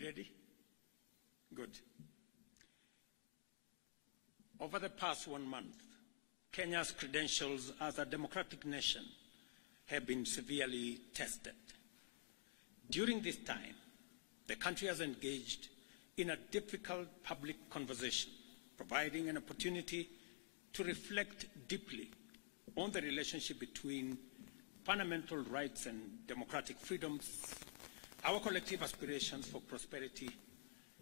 we ready? Good. Over the past 1 month, Kenya's credentials as a democratic nation have been severely tested. During this time, the country has engaged in a difficult public conversation, providing an opportunity to reflect deeply on the relationship between fundamental rights and democratic freedoms, our collective aspirations for prosperity,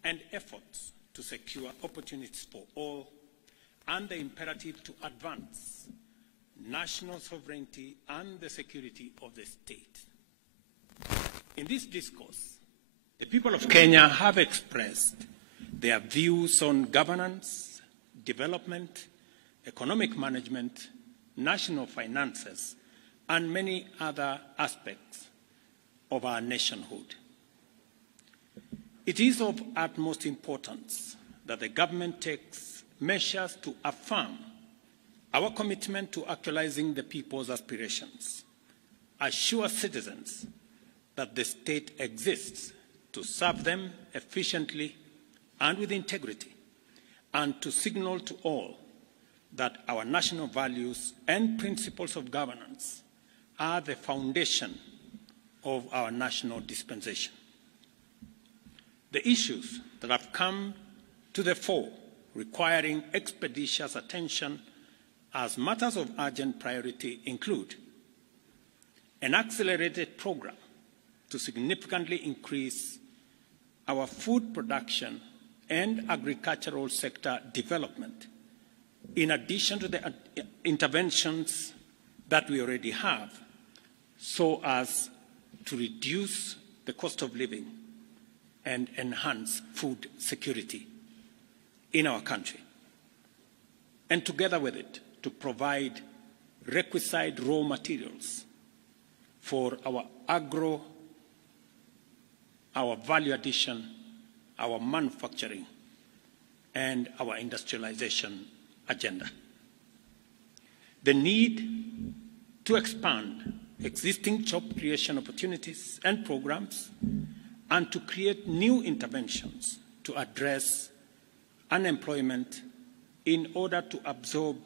and efforts to secure opportunities for all, and the imperative to advance national sovereignty and the security of the state. In this discourse, the people of Kenya have expressed their views on governance, development, economic management, national finances, and many other aspects of our nationhood. It is of utmost importance that the government takes measures to affirm our commitment to actualizing the people's aspirations, assure citizens that the state exists to serve them efficiently and with integrity, and to signal to all that our national values and principles of governance are the foundation of our national dispensation. The issues that have come to the fore requiring expeditious attention as matters of urgent priority include an accelerated program to significantly increase our food production and agricultural sector development, in addition to the interventions that we already have, so as to reduce the cost of living and enhance food security in our country. And together with it, to provide requisite raw materials for our agro, our value addition, our manufacturing, and our industrialization agenda. The need to expand existing job creation opportunities and programs, and to create new interventions to address unemployment in order to absorb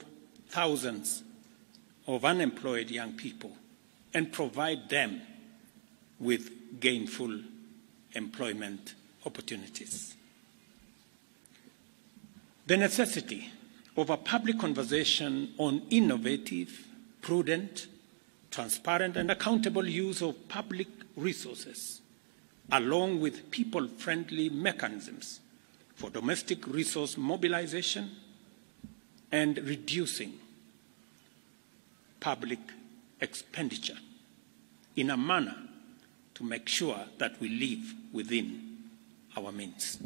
thousands of unemployed young people and provide them with gainful employment opportunities. The necessity of a public conversation on innovative, prudent, transparent, and accountable use of public resources, along with people-friendly mechanisms for domestic resource mobilization and reducing public expenditure in a manner to make sure that we live within our means.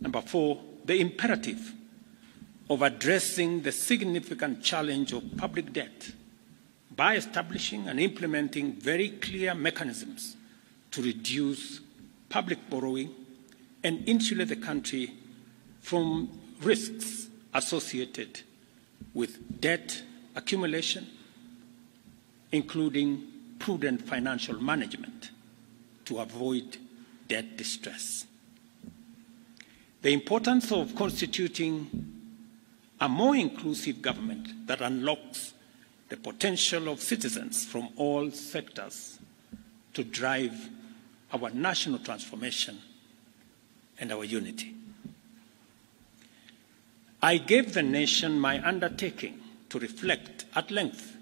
Number 4, the imperative of addressing the significant challenge of public debt by establishing and implementing very clear mechanisms to reduce public borrowing and insulate the country from risks associated with debt accumulation, including prudent financial management to avoid debt distress. The importance of constituting a more inclusive government that unlocks the potential of citizens from all sectors to drive our national transformation and our unity. I gave the nation my undertaking to reflect at length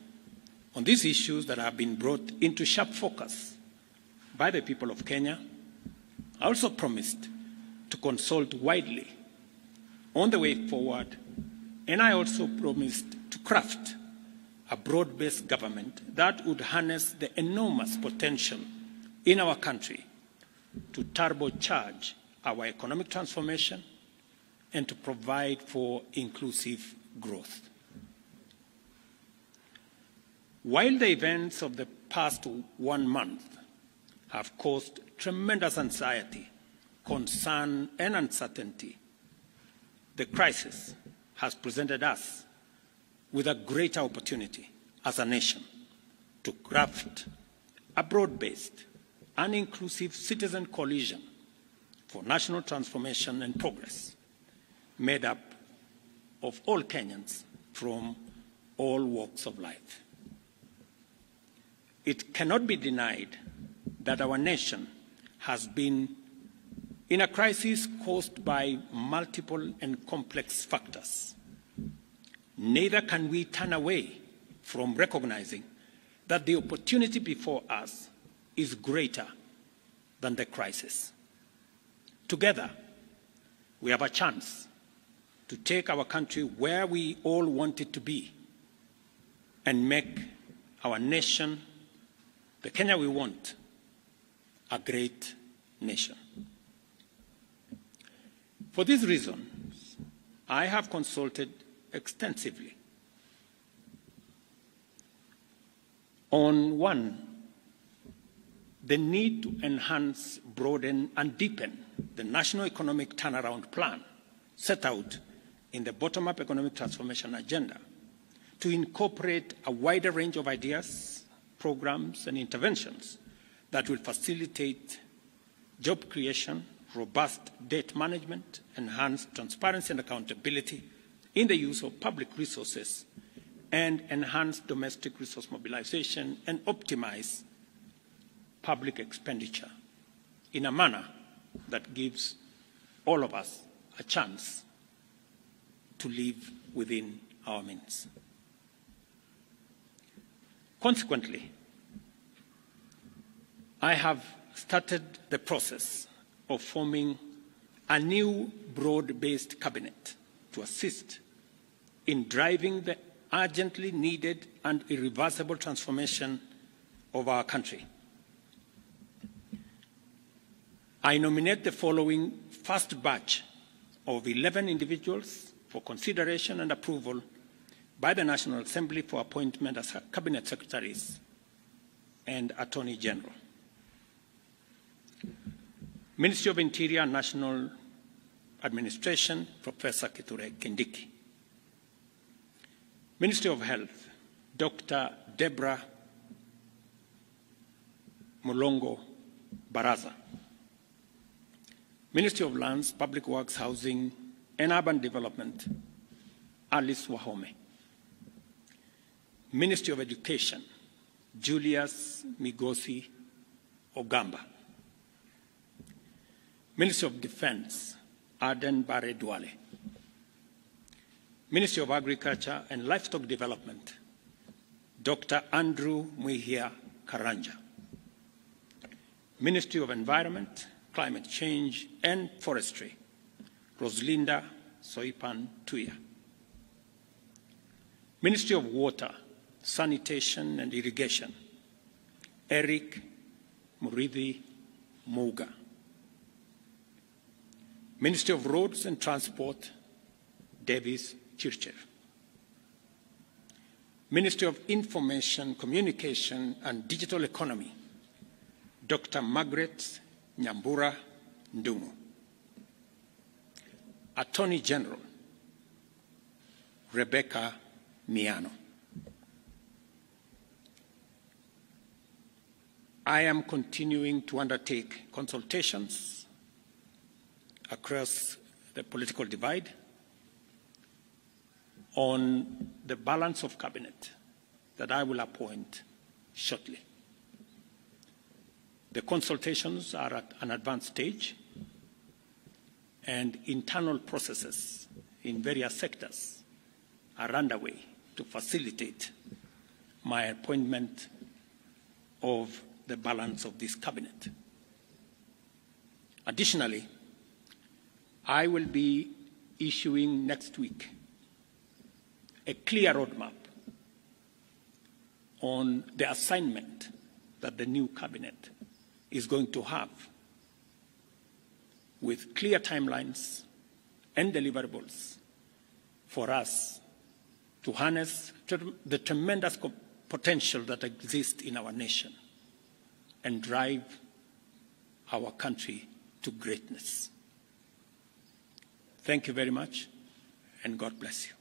on these issues that have been brought into sharp focus by the people of Kenya. I also promised to consult widely on the way forward, and I also promised to craft a broad-based government that would harness the enormous potential in our country to turbocharge our economic transformation and to provide for inclusive growth. While the events of the past 1 month have caused tremendous anxiety, concern, and uncertainty, the crisis has presented us with a greater opportunity as a nation to craft a broad-based an inclusive citizen coalition for national transformation and progress, made up of all Kenyans from all walks of life. It cannot be denied that our nation has been in a crisis caused by multiple and complex factors. Neither can we turn away from recognizing that the opportunity before us is greater than the crisis. Together, we have a chance to take our country where we all want it to be and make our nation, the Kenya we want, a great nation. For these reasons, I have consulted extensively on, one, the need to enhance, broaden, and deepen the national economic turnaround plan set out in the bottom-up economic transformation agenda to incorporate a wider range of ideas, programs, and interventions that will facilitate job creation, robust debt management, enhanced transparency and accountability in the use of public resources, and enhance domestic resource mobilization and optimize public expenditure in a manner that gives all of us a chance to live within our means. Consequently, I have started the process of forming a new broad-based cabinet to assist in driving the urgently needed and irreversible transformation of our country. I nominate the following first batch of 11 individuals for consideration and approval by the National Assembly for appointment as Cabinet Secretaries and Attorney General. Ministry of Interior and National Administration, Professor Kithure Kindiki. Ministry of Health, Dr. Deborah Mulongo Baraza. Ministry of Lands, Public Works, Housing, and Urban Development, Alice Wahome. Ministry of Education, Julius Migosi Ogamba. Ministry of Defense, Aden Bare Duale. Ministry of Agriculture and Livestock Development, Dr. Andrew Mwihia Karanja. Ministry of Environment, Climate Change and Forestry, Roslinda Soipan Tuya. Ministry of Water, Sanitation and Irrigation, Eric Muridhi Muga. Ministry of Roads and Transport, Davis Chircher. Ministry of Information, Communication and Digital Economy, Dr. Margaret Nyambura Ndungu. Attorney General, Rebecca Miano. I am continuing to undertake consultations across the political divide on the balance of cabinet that I will appoint shortly. The consultations are at an advanced stage, and internal processes in various sectors are underway to facilitate my appointment of the balance of this cabinet. Additionally, I will be issuing next week a clear roadmap on the assignment that the new cabinet is going to have, with clear timelines and deliverables for us to harness the tremendous potential that exists in our nation and drive our country to greatness. Thank you very much, and God bless you.